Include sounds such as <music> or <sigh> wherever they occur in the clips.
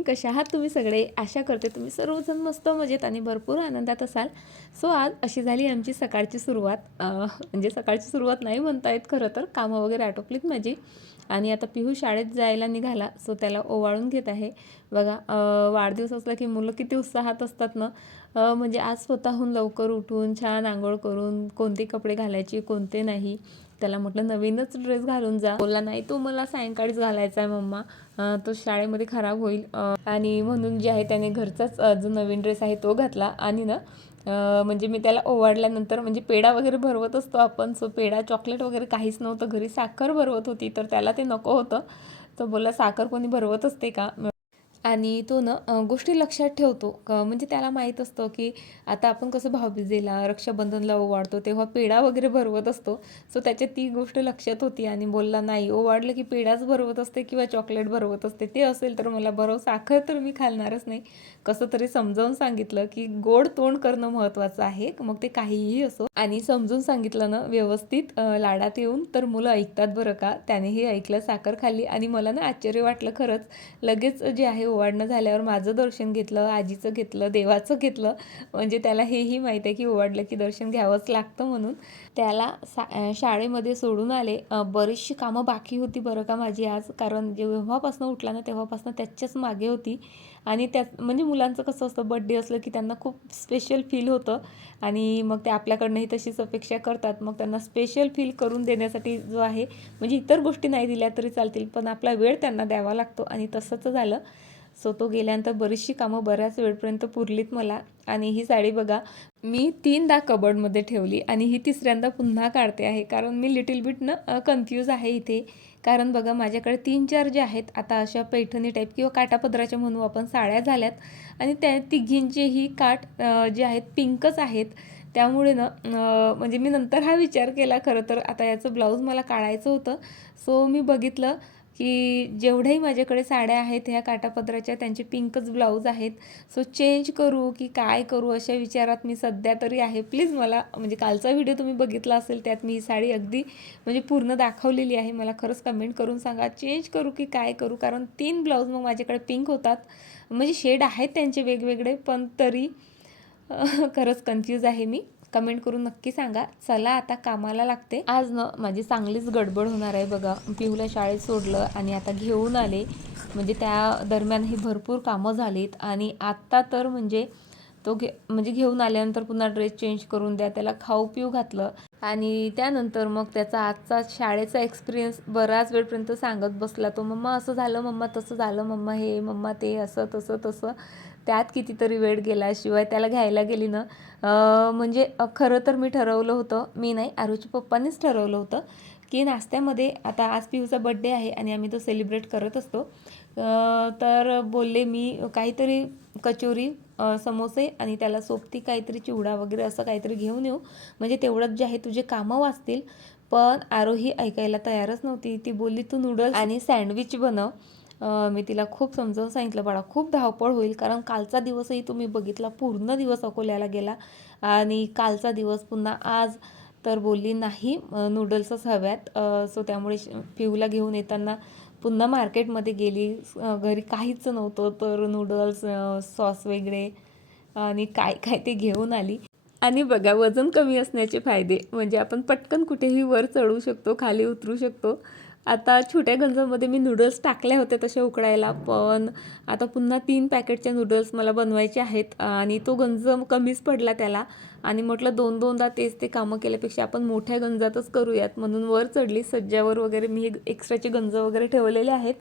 Morning कशा आहात तुम्ही सगळे? आशा करते तुम्ही सर्वजण मस्त मजेत आणि भरपूर आनंदात असाल. सो आज अशी झाली आमची सकाळची सुरुवात. म्हणजे सकाळची सुरुवात नाही म्हणता येत खरं तर कामं वगैरे आटोपलीत माझी. आणि आता पिहू शाळेत जायला निघाला सो त्याला ओवाळून घेत आहे. बघा वाढदिवस असला की मुलं किती उत्साहात असतात ना म्हणजे आज स्वतःहून लवकर उठून छान आंघोळ करून कोणते कपडे घालायचे कोणते नाही त्याला म्हटलं नवीनच ड्रेस घालून जा. बोलला नाही तो मला सायंकाळीच घालायचा आहे मम्मा. तो शाळेमध्ये खराब होईल. आणि म्हणून जे आहे त्याने घरचाच जो नवीन ड्रेस आहे तो घातला. आणि ना म्हणजे मी त्याला ओवाडल्यानंतर म्हणजे पेढा वगैरे भरवत असतो आपण. सो पेढा चॉकलेट वगैरे काहीच नव्हतं. घरी साखर भरवत होती तर त्याला ते नको होतं. तो बोलला साखर कोणी भरवत असते का? आणि तो ना गोष्टी लक्षात ठेवतो. क म्हणजे त्याला माहीत असतं की आता आपण कसं भाऊबीजेला रक्षाबंधनला ओवाळतो तेव्हा पेढा वगैरे भरवत असतो. सो त्याच्या ती गोष्ट लक्षात होती आणि बोलला नाही ओवाळलं की पेढाच भरवत असते किंवा चॉकलेट भरवत असते. ते असेल तर मला बरं साखर तर मी खालणारच नाही. कसं तरी समजावून सांगितलं की गोड तोंड करणं महत्त्वाचं आहे. मग ते काहीही असो. आणि समजून सांगितलं ना व्यवस्थित लाडात येऊन तर मुलं ऐकतात बरं का? त्यानेही ऐकलं साखर खाल्ली आणि मला ना आश्चर्य वाटलं खरंच. लगेच जे आहे ओवाळणं झाल्यावर माझं दर्शन घेतलं आजीचं घेतलं देवाचं घेतलं. म्हणजे त्याला हेही माहीत आहे की ओवाडलं की दर्शन घ्यावंच लागतं म्हणून. त्याला सा शाळेमध्ये सोडून आले. बरीचशी कामं बाकी होती बरं का माझी आज. कारण जेव्हापासून उठला ना तेव्हापासून त्याच्याच मागे होती. आणि त्यात म्हणजे मुलांचं कसं असतं बड्डे असलं की त्यांना खूप स्पेशल फील होतं. आणि मग ते आपल्याकडनंही तशीच अपेक्षा करतात. मग त्यांना स्पेशल फील करून देण्यासाठी जो आहे म्हणजे इतर गोष्टी नाही दिल्या तरी चालतील पण आपला वेळ त्यांना द्यावा लागतो. आणि तसंच झालं. सो तो गेल्यानंतर बरीचशी कामं बऱ्याच वेळपर्यंत पुरलीत मला. आणि ही साडी बघा मी तीनदा कबर्डमध्ये ठेवली आणि ही तिसऱ्यांदा पुन्हा काढते आहे. कारण मी लिटिल बिट न कन्फ्यूज आहे इथे. कारण बघा माझ्याकडे तीन चार जे आहेत आता अशा पैठणी टाईप किंवा काटापदराच्या म्हणू आपण साड्या झाल्यात. आणि त्या तिघींचेही काठ जे आहेत पिंकच आहेत. त्यामुळे ना म्हणजे मी नंतर हा विचार केला खरं तर आता याचं ब्लाऊज मला काढायचं होतं. सो मी बघितलं की जेवढ्याही माझ्याकडे साड्या आहेत ह्या काटापदराच्या त्यांचे पिंकच ब्लाऊज आहेत. सो चेंज करू की काय करू अशा विचारात मी सध्या तरी आहे. प्लीज मला म्हणजे कालचा व्हिडिओ तुम्ही बघितला असेल त्यात मी ही साडी अगदी म्हणजे पूर्ण दाखवलेली आहे. मला खरंच कमेंट करून सांगा. चेंज करू की काय करू? कारण तीन ब्लाऊज मग माझ्याकडे पिंक होतात. म्हणजे शेड आहेत त्यांचे वेगवेगळे पण तरी खरंच कन्फ्यूज आहे मी. कमेंट करून नक्की सांगा. चला आता कामाला लागते. आज ना माझी चांगलीच गडबड होणार आहे बघा. पिहूला शाळेत सोडलं आणि आता घेऊन आले. म्हणजे त्या दरम्यानही भरपूर कामं झालीत. आणि आत्ता तर म्हणजे तो घे म्हणजे घेऊन आल्यानंतर पुन्हा ड्रेस चेंज करून द्या. त्याला खाऊ पिऊ घातलं. आणि त्यानंतर मग त्याचा आजचा शाळेचा एक्सपिरियन्स बराच वेळपर्यंत सांगत बसला. तो मम्मा असं झालं मम्मा तसं झालं मम्मा हे मम्मा ते असं तसं तसं. त्यात कितीतरी वेळ गेला शिवाय त्याला घ्यायला गेली ना म्हणजे खरं तर मी ठरवलं होतं मी नाही आरुच्या पप्पांनीच ठरवलं होतं की नाश्त्यामध्ये आता आज पिऊचा बड्डे आहे आणि आम्ही तो सेलिब्रेट करत असतो. तर बोलले मी काहीतरी कचोरी समोसे आणि त्याला सोबती काहीतरी चिवडा वगैरे असं काहीतरी घेऊन येऊ. म्हणजे तेवढंच जे आहे तुझे कामं वाचतील. पण आरोही ऐकायला तयारच नव्हती. ती बोलली तू नूडल्स आणि सँडविच बनव. मी तिला खूप समजावून सांगितलं बाळा खूप धावपळ होईल कारण कालचा दिवसही तुम्ही बघितला पूर्ण दिवस अकोल्याला गेला आणि कालचा दिवस पुन्हा आज तर बोलली नाही नूडल्सच हव्यात. सो त्यामुळे श- पिऊला घेऊन येताना पुन्हा मार्केटमध्ये गेली. घरी काहीच नव्हतं तर नूडल्स सॉस वगैरे आणि काय काय ते घेऊन आली. आणि बघा वजन कमी असण्याचे फायदे म्हणजे आपण पटकन कुठेही वर चढू शकतो खाली उतरू शकतो. आता छोट्या गंजामध्ये मी नूडल्स टाकल्या होत्या तशा उकडायला पण आता पुन्हा तीन पॅकेटच्या नूडल्स मला बनवायचे आहेत आणि तो गंज कमीच पडला त्याला. आणि म्हटलं दोन दोनदा तेच ते कामं केल्यापेक्षा आपण मोठ्या गंजातच करूयात. म्हणून वर चढली सज्जावर वगैरे मी हे एक्स्ट्राचे गंज वगैरे ठेवलेले आहेत.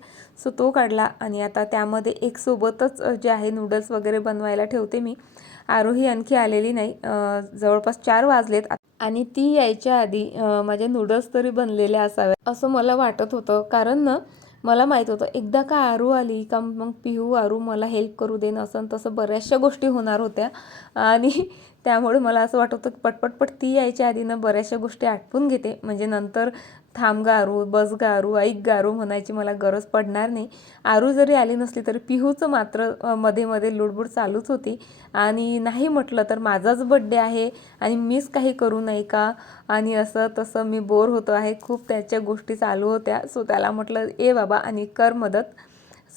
सो तो काढला आणि आता त्यामध्ये एक सोबतच जे आहे नूडल्स वगैरे बनवायला ठेवते मी. आरोही आणखी आलेली नाही. जवळपास चार वाजलेत. आणि ती यायच्या आधी माझ्या नूडल्स तरी बनलेल्या असाव्या असं मला वाटत होतं. कारण ना मला माहीत होतं एकदा का आरू आली का मग पिहू आरू मला हेल्प करू दे असं तसं बऱ्याचशा गोष्टी होणार होत्या. आणि त्यामुळे मला असं वाटत होतं की पटपटपट ती यायच्या आधी ना बऱ्याचशा गोष्टी आटपून घेते. म्हणजे नंतर थांब गा आरू बस गा आरू ऐक गा आरू म्हणायची मला गरज पडणार नाही. आरू जरी आली नसली तरी पिहूचं मात्रमध्ये मध्ये लुडबुड चालूच होती. आणि नाही म्हटलं तर माझाच बड्डे आहे आणि मीच काही करू नाही का? आणि असं तसं मी बोर होतो आहे. खूप त्याच्या गोष्टी चालू होत्या. सो त्याला म्हटलं ए बाबा आणि कर मदत.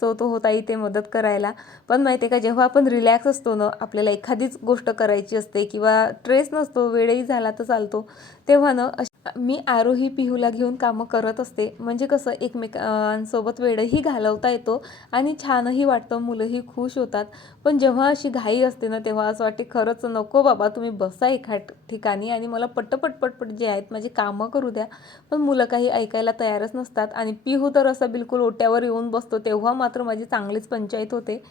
सो तो होता इथे मदत करायला. पण माहिती आहे का जेव्हा आपण रिलॅक्स असतो ना आपल्याला एखादीच गोष्ट करायची असते किंवा ट्रेस नसतो वेळही झाला तर चालतो. तेव्हा ना मी आरोही पिहूला घेऊन कामं करत असते. म्हणजे कसं एकमेकांसोबत वेळही घालवता येतो आणि छानही वाटतं मुलंही खुश होतात. पण जेव्हा अशी घाई असते ना तेव्हा असं वाटते खरंच नको बाबा तुम्ही बसा एका ठिकाणी आणि मला पटपट जे आहेत माझी कामं करू द्या. पण मुलं काही ऐकायला तयारच नसतात आणि पिहू तर असं बिलकुल ओट्यावर येऊन बसतो तेव्हा मात्र माझी चांगलीच पंचायत होते.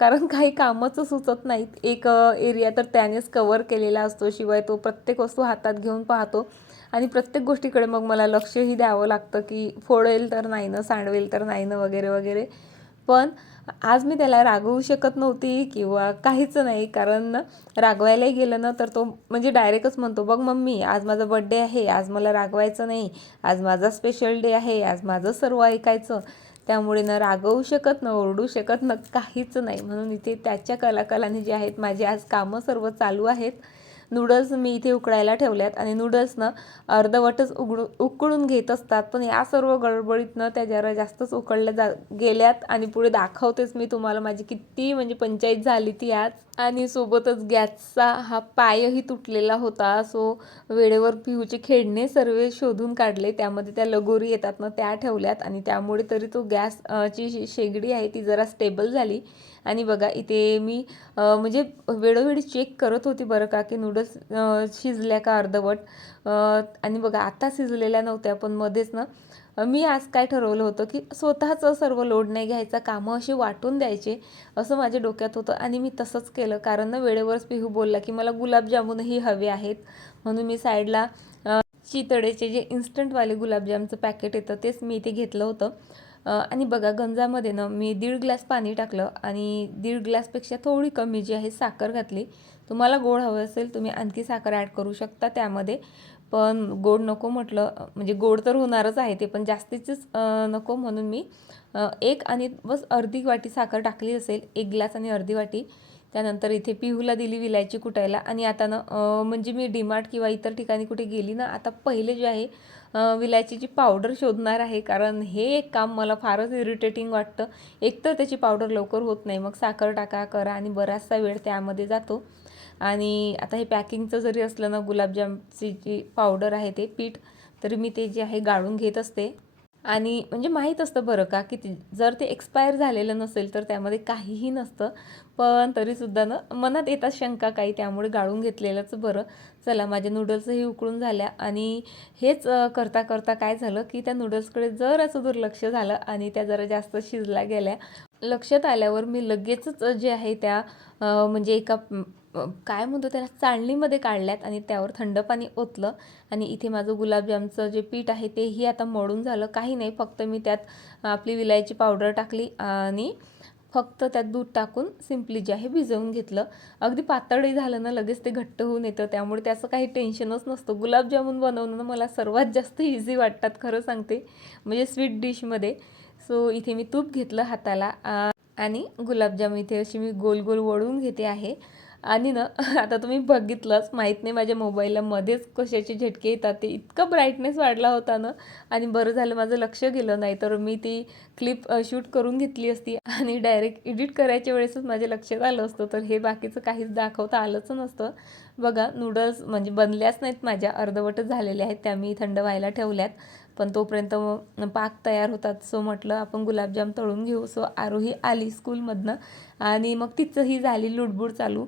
कारण काही कामच सुचत नाहीत. एक एरिया तर त्यानेच कवर केलेला असतो. शिवाय तो प्रत्येक वस्तू हातात घेऊन पाहतो. आणि प्रत्येक गोष्टीकडे मग मला लक्षही द्यावं लागतं की फोडेल तर नाही ना सांडवेल तर नाही ना वगैरे वगैरे. पण आज मी त्याला रागवू शकत नव्हती किंवा काहीच नाही कारण रागवायलाही गेलं ना तर तो म्हणजे डायरेक्टच म्हणतो बघ मम्मी आज माझा बड्डे आहे आज मला रागवायचं नाही आज माझा स्पेशल डे आहे आज माझं सर्व ऐकायचं. त्यामुळे न रागवू शकत न ओरडू शकत न काहीच नाही. म्हणून इथे त्याच्या कलाकलाने जे आहेत माझी आज कामं सर्व चालू आहेत. नूडल्स मी इथे उकडायला ठेवल्यात आणि नूडल्सनं अर्धवटच उघडू उकळून घेत असतात. पण या सर्व गडबडीतनं त्या जरा जास्तच उकळल्या जा गेल्यात आणि पुढे दाखवतेच मी तुम्हाला माझी किती म्हणजे पंचायत झाली ती आज. आणि सोबतच गॅसचा हा पायही तुटलेला होता. सो वेळेवर पिहूचे खेळणे सर्व शोधून काढले. त्यामध्ये त्या लगोरी येतात ना त्या ठेवल्यात आणि त्यामुळे तरी तो गॅसची शेगडी आहे ती जरा स्टेबल झाली. आणि बघा इथे मी म्हणजे वेळोवेळी चेक करत होती बरं का की नूडल्स शिजल्या का अर्धवट. आणि बघा आता शिजलेल्या नव्हत्या पण मध्येच ना मी आज काय ठरवलं होतं की स्वतःचं सर्व लोड नाही घ्यायचा कामं अशी वाटून द्यायचे असं माझ्या डोक्यात होतं. आणि मी तसंच केलं कारण ना वेळेवरच पिहू बोलला की मला गुलाबजामुनही हवे आहेत. म्हणून मी साईडला चितळेचे जे इन्स्टंटवाले गुलाबजामचं पॅकेट येतं तेच मी इथे घेतलं होतं. आणि बघा गंजामध्ये ना मी दीड ग्लास पाणी टाकलं आणि दीड ग्लासपेक्षा थोडी कमी जी आहे साखर घातली. तुम्हाला गोड हवं असेल तुम्ही आणखी साखर ॲड करू शकता त्यामध्ये. पण गोड नको म्हटलं म्हणजे गोड तर होणारच आहे ते पण जास्तीचीच नको म्हणून मी एक आणि बस अर्धी वाटी साखर टाकली असेल एक ग्लास आणि अर्धी वाटी. त्यानंतर इथे पिहूला दिली विलायची कुटायला आणि आता ना म्हणजे मी डीमार्ट किंवा इतर ठिकाणी कुठे गेली ना आता पहिले जे आहे विलायचीची पावडर शोधणार आहे कारण हे एक काम मला फारच इरिटेटिंग वाटतं. एकतर त्याची पावडर लवकर होत नाही मग साखर टाका करा आणि बराचसा वेळ त्यामध्ये जातो. आणि आता हे पॅकिंगचं जरी असलं ना गुलाबजामची जी पावडर आहे ते पीठ तरी मी ते जे आहे गाळून घेत असते. आणि म्हणजे माहीत असतं बरं का की ते- जर ते एक्सपायर झालेलं नसेल तर त्यामध्ये काहीही नसतं. पण तरीसुद्धा ना मनात येतात शंका काही त्यामुळे गाळून घेतलेलंच बरं. चला माझ्या नूडल्सही उकळून झाल्या आणि हेच करता करता काय झालं की त्या नूडल्सकडे जराचं दुर्लक्ष झालं आणि त्या जरा जास्त शिजल्या गेल्या. लक्षात आल्यावर मी लगेचच जे आहे त्या म्हणजे एका काय म्हणतो त्याला? चाळणीमध्ये काढल्यात आणि त्यावर थंड पाणी ओतलं. आणि इथे माझं गुलाबजामचं जे पीठ आहे तेही आता मळून झालं. काही नाही फक्त मी त्यात आपली विलायची पावडर टाकली आणि फक्त त्यात दूध टाकून सिम्पली जे आहे भिजवून घेतलं. अगदी पातळही झालं ना लगेच ते घट्ट होऊन येतं. त्यामुळे त्याचं काही टेन्शनच नसतं. गुलाबजामुन बनवणं मला सर्वात जास्त इझी वाटतात खरं सांगते. म्हणजे स्वीट डिशमध्ये सो इथे मी तूप घेतलं हाताला. आणि गुलाबजाम इथे अशी मी गोल गोल वळून घेते आहे. आणि ना <laughs> आता तुम्ही बघितलंच माहीत नाही माझ्या मोबाईलला मध्येच कशाचे झटके येतात ते इतकं ब्राईटनेस वाढला होता ना. आणि बरं झालं माझं लक्ष गेलं नाही तर मी ती क्लिप शूट करून घेतली असती. <laughs> आणि डायरेक्ट एडिट करायच्या वेळेसच माझ्या लक्षात आलं असतं. तर हे बाकीचं काहीच दाखवता आलंच नसतं. बघा नूडल्स म्हणजे बनल्याच नाहीत माझ्या अर्धवटच झालेल्या आहेत त्या मी थंड व्हायला ठेवल्यात. पण तोपर्यंत मग पाक तयार होतात. सो म्हटलं आपण गुलाबजाम तळून घेऊ. सो आरोही आली स्कूलमधनं आणि मग तिचंही झाली लुडबुड चालू.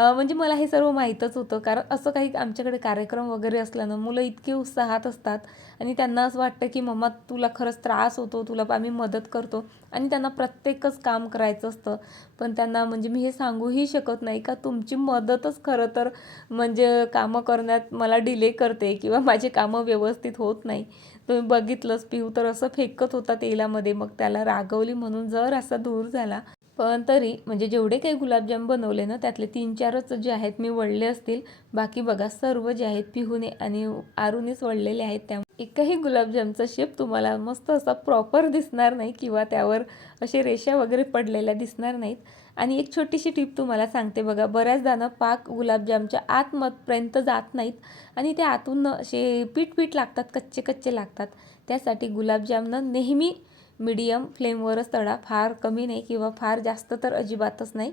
म्हणजे मला हे सर्व माहीतच होतं. कारण असं काही आमच्याकडे कार्यक्रम वगैरे असल्यानं मुलं इतके उत्साहात असतात आणि त्यांना असं वाटतं की मम्मा तुला खरंच त्रास होतो तुला आम्ही मदत करतो. आणि त्यांना प्रत्येकच काम करायचं असतं. पण त्यांना म्हणजे मी हे सांगूही शकत नाही का तुमची मदतच खरं तर म्हणजे कामं करण्यात मला डिले करते किंवा माझे कामं व्यवस्थित होत नाही. तुम्ही बघितलंच पिऊ तर असं फेकत होता तेलामध्ये मग त्याला रागवली म्हणून जर असा दूर झाला पण तरी म्हणजे जेवढे काही गुलाबजाम बनवले ना त्यातले तीन चारच जे आहेत मी वळले असतील. बाकी बघा सर्व जे आहेत पिहूने आणि आरूनेच वळलेले आहेत. त्या एकही गुलाबजामचा शेप तुम्हाला मस्त असा प्रॉपर दिसणार नाही किंवा त्यावर असे रेषा वगैरे पडलेल्या दिसणार नाहीत. आणि एक छोटीशी टिप तुम्हाला सांगते बघा बऱ्याचदा ना पाक गुलाबजामच्या आतमपर्यंत जात नाहीत. आणि ते आतून असे पीठ पीठ लागतात कच्चे कच्चे लागतात. त्यासाठी गुलाबजामनं नेहमी मीडियम फ्लेमवरच तळा फार कमी नाही किंवा फार जास्त तर अजिबातच नाही.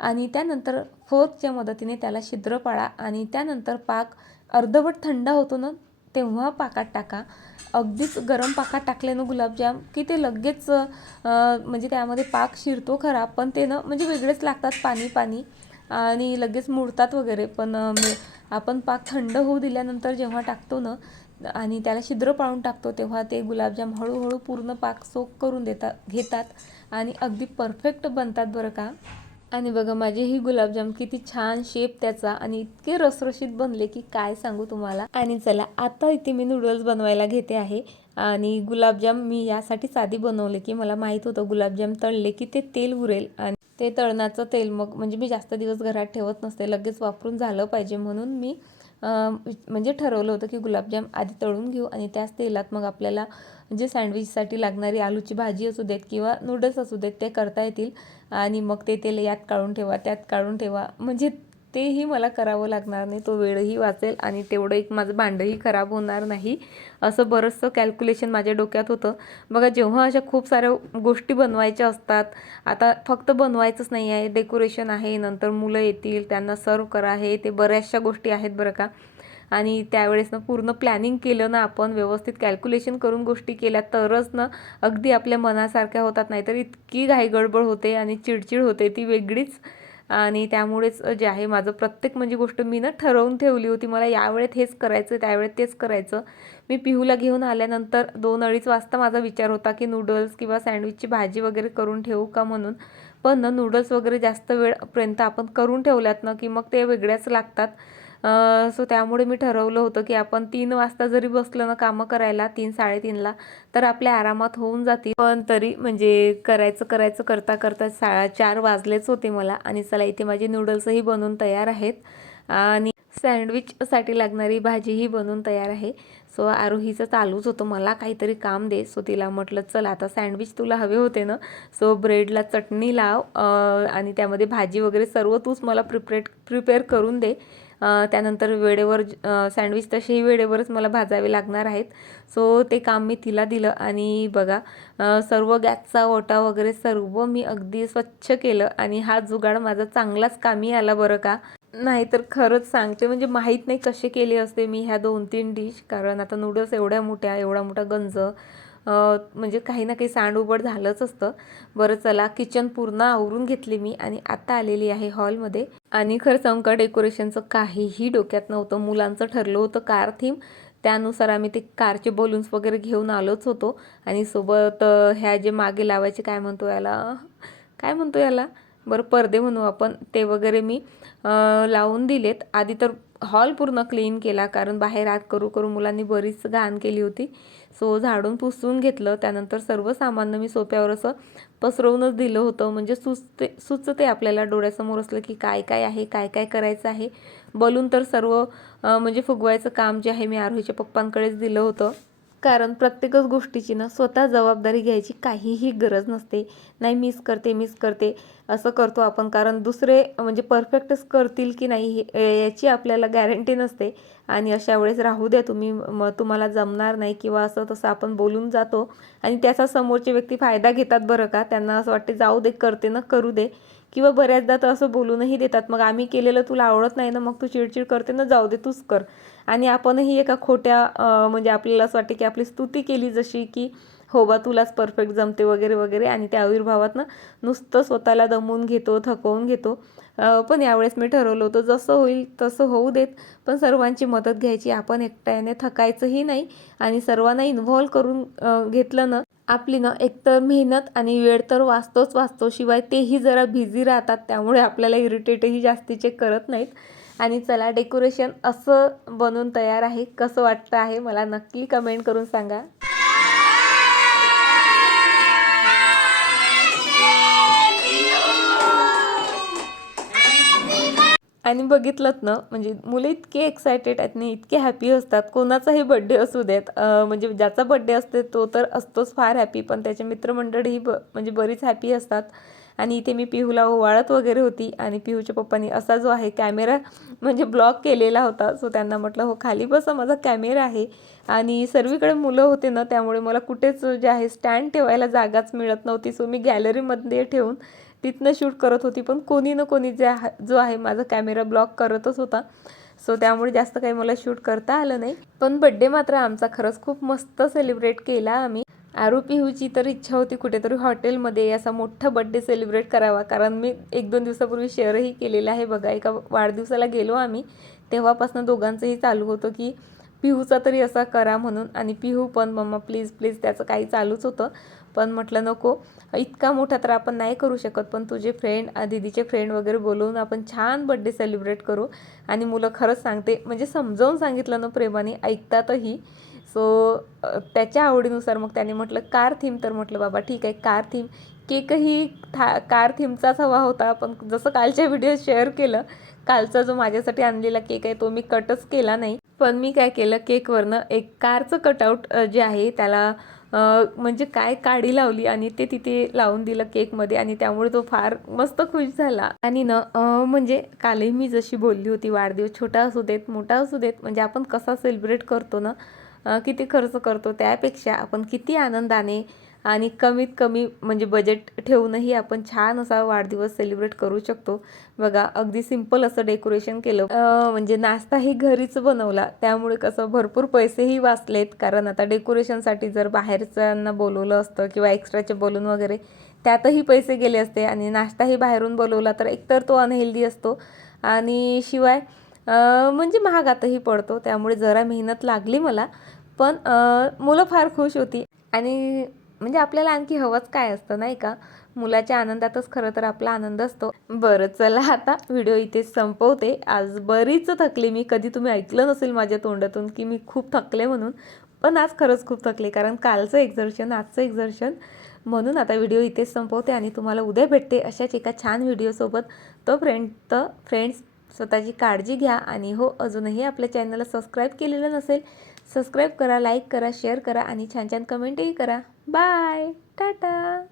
आणि त्यानंतर फोर्कच्या मदतीने त्याला छिद्र पाळा आणि त्यानंतर पाक अर्धवट थंड होतो ना तेव्हा पाकात टाका. अगदीच गरम पाकात टाकल्यानं गुलाबजाम की ते लगेच म्हणजे त्यामध्ये पाक शिरतो खरा पण ते ना म्हणजे वेगळेच लागतात पाणी पाणी. आणि लगेच मोडतात वगैरे. पण आपण पाक थंड होऊ दिल्यानंतर जेव्हा टाकतो ना आणि त्याला छिद्र पाळून टाकतो तेव्हा ते गुलाबजाम हळूहळू पूर्ण पाक सोक करून देतात घेतात आणि अगदी परफेक्ट बनतात बरं का. आणि बघा माझे ही गुलाबजाम किती छान शेप त्याचा आणि इतके रसरशीत बनले की काय सांगू तुम्हाला. आणि चला आता इथे मी नूडल्स बनवायला घेते आहे. आणि गुलाबजाम मी यासाठी साधी बनवले की मला माहीत होतं गुलाबजाम तळले की ते तेल उरेल. आणि ते तळणाचं तेल मग म्हणजे मी जास्त दिवस घरात ठेवत नसते लगेच वापरून झालं पाहिजे म्हणून मी म्हणजे ठरवलं होतं की गुलाबजाम आधी तळून घेऊ आणि त्याच तेलात मग आपल्याला जे सँडविचसाठी लागणारी आलूची भाजी असू देत किंवा नूडल्स असू देत ते करता येतील. आणि मग ते तेल यात काढून ठेवा त्यात काढून ठेवा. म्हणजे तेही मला करावं लागणार नाही. तो वेळही वाचेल आणि तेवढं एक माझं भांडंही खराब होणार नाही. असं बरंचसं कॅल्क्युलेशन माझ्या डोक्यात होतं. बघा जेव्हा अशा खूप साऱ्या गोष्टी बनवायच्या असतात आता फक्त बनवायचंच नाही आहे. डेकोरेशन आहे नंतर मुलं येतील त्यांना सर्व करा हे ते बऱ्याचशा गोष्टी आहेत बरं का. आणि त्यावेळेस ना पूर्ण प्लॅनिंग केलं ना आपण व्यवस्थित कॅल्क्युलेशन करून गोष्टी केल्या तरच ना अगदी आपल्या मनासारख्या होतात. नाहीतर इतकी घाईगडबड होते आणि चिडचिड होते. ती वेगळीच आणि त्यामुळेच जे आहे माझं प्रत्येक म्हणजे गोष्ट मी ना ठरवून ठेवली होती. मला यावेळेत हेच करायचं त्यावेळेत तेच करायचं. मी पिहूला घेऊन आल्यानंतर दोन अडीच वाजता माझा विचार होता की नूडल्स किंवा सँडविचची भाजी वगैरे करून ठेवू का म्हणून. पण ना नूडल्स वगैरे जास्त वेळपर्यंत आपण करून ठेवल्यात ना की मग ते वेगळ्याच लागतात. सो त्यामुळे मी ठरवलं होतं की आपण तीन वाजता जरी बसलो ना कामं करायला तीन साडेतीनला तर आपल्या आरामात होऊन जातील. पण तरी म्हणजे करायचं करायचं करता करता सा चार वाजलेच होते मला आणि चला इथे माझे नूडल्सही बनवून तयार आहेत. आणि सँडविचसाठी लागणारी भाजीही बनवून तयार आहे. सो आरोहीचं चालूच होतं. मला काहीतरी काम दे. सो तिला म्हटलं चल आता सँडविच तुला हवे होते ना सो ब्रेडला चटणी लाव आणि त्यामध्ये भाजी वगैरे सर्व तूच मला प्रिपरेट प्रिपेअर करून दे. त्यानंतर वेळेवर सँडविच तसेही वेळेवरच मला भाजावे लागणार आहेत. सो ते काम मी तिला दिलं आणि बघा सर्व गॅसचा ओटा वगैरे सर्व मी अगदी स्वच्छ केलं आणि हा जुगाड माझा चांगलाच कामी आला बरं का? नाहीतर खरंच सांगते म्हणजे माहीत नाही कसे केले असते मी ह्या दोन तीन डिश. कारण आता नूडल्स एवढ्या मोठ्या एवढा मोठा गंज म्हणजे काही ना काही सांडउबड झालंच असतं. बरं चला किचन पूर्ण आवरून घेतली मी आणि आता आलेली आहे हॉलमध्ये. आणि खरं सांगू का डेकोरेशनचं काहीही डोक्यात नव्हतं. मुलांचं ठरलं होतं कार थीम. त्यानुसार आम्ही ते कारचे बलून्स वगैरे घेऊन आलोच होतो. आणि सोबत ह्या जे मागे लावायचे काय म्हणतो याला? काय म्हणतो याला? बरं पडदे म्हणू आपण. ते वगैरे मी लावून दिलेत. आधी तर हॉल पूर्ण क्लीन केला कारण बाहेर आत करू करू मुलांनी बरीच घाण केली होती. सो झाडून पुसून घेतलं. त्यानंतर सर्व सामान मी सोप्यावर असं पसरवूनच दिलं होतं. म्हणजे सुचते सुचते आपल्याला डोळ्यासमोर असलं की काय काय आहे काय काय करायचं आहे. बलून तर सर्व म्हणजे फुगवायचं काम जे आहे मी आरोहीच्या पप्पांकडेच दिलं होतं. कारण प्रत्येकच गोष्टीची ना स्वतः जबाबदारी घ्यायची काहीही गरज नसते. नाही मिस करते मिस करते असं करतो आपण. कारण दुसरे म्हणजे परफेक्टच करतील की नाही हे- याची आपल्याला गॅरंटी नसते. आणि अशा वेळेस राहू द्या तुम्ही. मग तुम्हाला जमणार नाही किंवा असं तसं आपण बोलून जातो. आणि त्याचा समोरचे व्यक्ती फायदा घेतात बरं का? त्यांना असं वाटते जाऊ दे करते ना करू दे. किंवा बऱ्याचदा तर असं बोलूनही देतात. मग आम्ही केलेलं तुला आवडत नाही ना मग तू चिडचिड करते ना जाऊ दे तूच कर. आणि आपणही एका खोट्या म्हणजे आपल्याला असं वाटते की आपली स्तुती केली जशी की हो बा तुलाच परफेक्ट जमते वगैरे वगैरे. आणि त्या आविर्भावातनं नुसतं स्वतःला दमवून घेतो थकवून घेतो. पण यावेळेस मी ठरवलं होतं जसं होईल तसं होऊ देत. पण सर्वांची मदत घ्यायची. आपण एकट्याने थकायचंही नाही आणि सर्वांना इन्व्हॉल्व करून घेतलं ना आपली ना एकतर मेहनत आणि वेळ तर वाचतोच वाचतो. शिवाय तेही जरा बिझी राहतात त्यामुळे आपल्याला इरिटेटही जास्तीचे करत नाहीत. आणि चला डेकोरेशन असं बनून तयार आहे कसं वाटतं आहे मला नक्की कमेंट करून सांगा. आणि बघितलंत ना म्हणजे मुले इतके एक्सायटेड आहेत आणि इतके हॅपी असतात. कोणाचाही बड्डे असू देत म्हणजे ज्याचा बड्डे असते तो तर असतोच फार हॅपी पण त्याचे मित्रमंडळीही ब म्हणजे बरीच हॅपी असतात. आणि इथे मी पिहूला ओवाळत वगैरे होती आणि पिहूच्या पप्पानी असा जो आहे कॅमेरा म्हणजे ब्लॉक केलेला होता सो त्यांना म्हटलं हो खाली बसा माझा कॅमेरा आहे. आणि सर्वीकडे मुलं होते ना त्यामुळे मला कुठेच जे आहे स्टँड ठेवायला जागाच मिळत नव्हती सो मी गॅलरीमध्ये ठेवून तिथनं शूट करत होती पण कोणी ना कोणी जे जो आहे माझा कॅमेरा ब्लॉक करतच होता. सो त्यामुळे जास्त काही मला शूट करता आलं नाही. पण बड्डे मात्र आमचा खरंच खूप मस्त सेलिब्रेट केला आम्ही. आरू पिहूची तर इच्छा होती कुठेतरी हॉटेलमध्ये असा मोठा बड्डे सेलिब्रेट करावा. कारण मी एक दोन दिवसापूर्वी शेअरही केलेलं आहे बघा. एका वाढदिवसाला गेलो आम्ही. तेव्हापासून दोघांचंही चालू होतं की पिहूचा तरी असा करा म्हणून. आणि पिहू पण मम्मा प्लीज प्लीज त्याचं काही चालूच होतं. पण म्हटलं नको. इतका मोठा तर आपण नाही करू शकत पण तुझे फ्रेंड दीदीचे फ्रेंड वगैरे बोलवून आपण छान बड्डे सेलिब्रेट करू. आणि मुलं खरंच सांगते म्हणजे समजावून सांगितलं ना प्रेमाने ऐकतातही. सो त्याच्या आवडीनुसार मग त्याने म्हटलं कार थीम तर म्हटलं बाबा ठीक आहे कार थीम केकही था कार थीमचाच हवा होता पण जसं कालच्या व्हिडिओ शेअर केलं कालचा जो माझ्यासाठी आणलेला केक आहे तो मी कटच केला नाही. पण मी काय केलं केकवरनं एक कारचं कटआउट जे आहे त्याला म्हणजे काय काडी लावली आणि ते तिथे लावून दिलं केकमध्ये आणि त्यामुळे तो फार मस्त खुश झाला. आणि न म्हणजे कालही मी जशी बोलली होती वाढदिवस छोटा असू देत मोठा असू देत म्हणजे आपण कसा सेलिब्रेट करतो ना किती खर्च करतो त्यापेक्षा आपण किती आनंदाने आणि कमीत कमी म्हणजे बजेट ठेवूनही आपण छान असा वाढदिवस सेलिब्रेट करू शकतो. बघा अगदी सिंपल असं डेकोरेशन केलं. म्हणजे नाश्ताही घरीच बनवला. त्यामुळे कसं भरपूर पैसेही वाचलेत. कारण आता डेकोरेशनसाठी जर बाहेरच्यांना बोलवलं असतं किंवा एक्स्ट्राचे बोलून वगैरे त्यातही पैसे गेले असते. आणि नाश्ताही बाहेरून बोलवला तर एकतर तो अनहेल्दी असतो. आणि शिवाय म्हणजे महागातही पडतो. त्यामुळे जरा मेहनत लागली मला. पण मुलं फार खुश होती. आणि म्हणजे आपल्याला आणखी हवंच काय असतं नाही का? मुलाच्या आनंदातच खरं तर आपला आनंद असतो. बरं चला आता व्हिडिओ इथेच संपवते. आज बरीच थकले मी. कधी तुम्ही ऐकलं नसेल माझ्या तोंडातून की मी खूप थकले म्हणून. पण आज खरंच खूप थकले कारण कालचं एक्झर्शन आजचं एक्झर्शन म्हणून आता व्हिडिओ इथेच संपवते आणि तुम्हाला उद्या भेटते अशाच एका छान व्हिडिओसोबत. तो फ्रेंड तर फ्रेंड्स स्वतःची काळजी घ्या. आणि हो अजूनही आपल्या चॅनलला सबस्क्राईब केलेलं नसेल सबस्क्राईब करा लाईक करा शेअर करा आणि छान छान कमेंटही करा. बाय. टाटा.